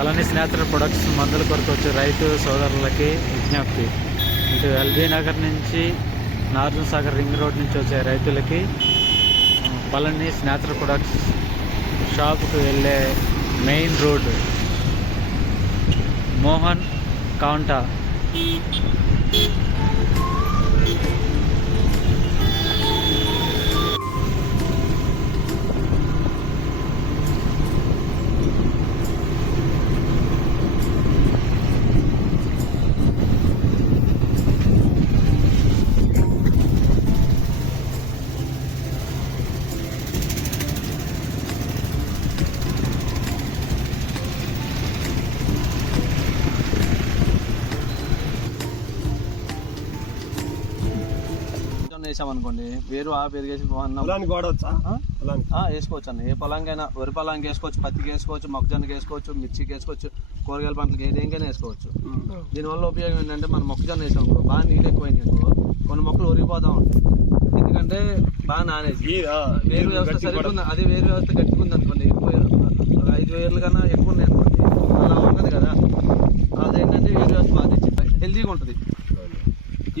పళనిస్ natural products మందుల కొరకు వచ్చే రైతు సోదరులకి విజ్ఞప్తి. ఇటు ఎల్బీ నగర్ నుంచి నాగార్జున సాగర్ రింగ్ రోడ్ నుంచి వచ్చే రైతులకి పళనిస్ న్యాచురల్ ప్రొడక్ట్స్ షాప్కు వెళ్ళే మెయిన్ రోడ్ మోహన్ కౌంటా. వేసామనుకోండి, వేరు ఆ పెరిగేసి వేసుకోవచ్చు అన్న. ఏ పొలానికైనా, వరి పొలానికి వేసుకోవచ్చు, పత్తికి వేసుకోవచ్చు, మొక్కజొన్నకి వేసుకోవచ్చు, మిర్చికి వేసుకోవచ్చు, కూరగాయల పంటలకు ఏదేకైనా వేసుకోవచ్చు. దీనివల్ల ఉపయోగం ఏంటంటే, మనం మొక్కజొన్న వేసాం అనుకో, బాగా నీళ్ళు ఎక్కువైంది అనుకో, కొన్ని మొక్కలు ఒరిగిపోతా ఉంటాయి. ఎందుకంటే బాగా నానేసి వేరు వ్యవస్థ సరిపోతుంది. అదే వేరు వ్యవస్థ గట్టిగా అనుకోండి, ఎక్కువ 5 వేర్లు కన్నా ఎక్కువ ఉన్నాయి అనుకోండి, అలా ఉన్నది కదా. అదేంటంటే వేరు వ్యవస్థ బాగా తెచ్చి హెల్తీగా ఉంటుంది.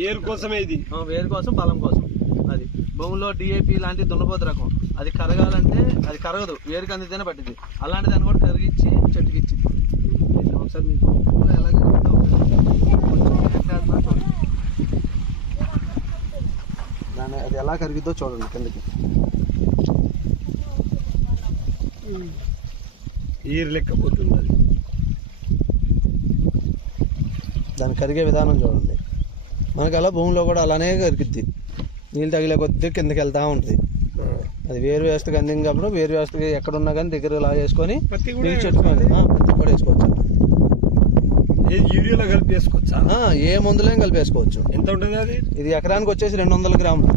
వేరు కోసమే ఇది, వేరు కోసం, బలం కోసం. అది భూమిలో డిఏపి లాంటి దున్నపోతు రకం, అది కరగాలంటే అది కరగదు, వేరుకి అందితేనే పట్టింది. అలాంటి దాన్ని కూడా కరిగించి చెట్టుకి ఇచ్చింది. ఒకసారి మీకు ఎలా కరుగుతుందో దాన్ని, అది ఎలా కరిగిద్దో చూడండి కిందకి. ఏరు లెక్క పోతుంది అది. దాన్ని కరిగే విధానం చూడండి. మనకు అలా భూమిలో కూడా అలానే కరిగిద్ది, నీళ్ళు తగిలే కొద్దీ కిందకి వెళ్తూ ఉంటుంది. అది వేరు వ్యవస్థకు అందింది కాబట్టి వేరు వ్యవస్థకి ఎక్కడున్నా కానీ దగ్గర ఇలా వేసుకొని నీళ్ళు చెట్టుకొని పత్తి కూడా వేసుకోవచ్చు. యూరియాలో కలిపి వేసుకోవచ్చా? ఏ మందులేం కలిపి వేసుకోవచ్చు. ఎంత ఉంటుంది అది? ఇది ఎకరానికి వచ్చేసి 200 గ్రాములు.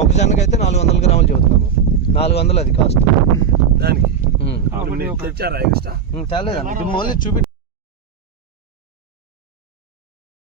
మొక్కజొన్నకి అయితే 400 గ్రాములు చెబుతున్నాము. 400 అది కాస్ట్. దానికి తెచ్చారా ఎక్స్ట్రా? తేలేదండి, మళ్ళీ చూపి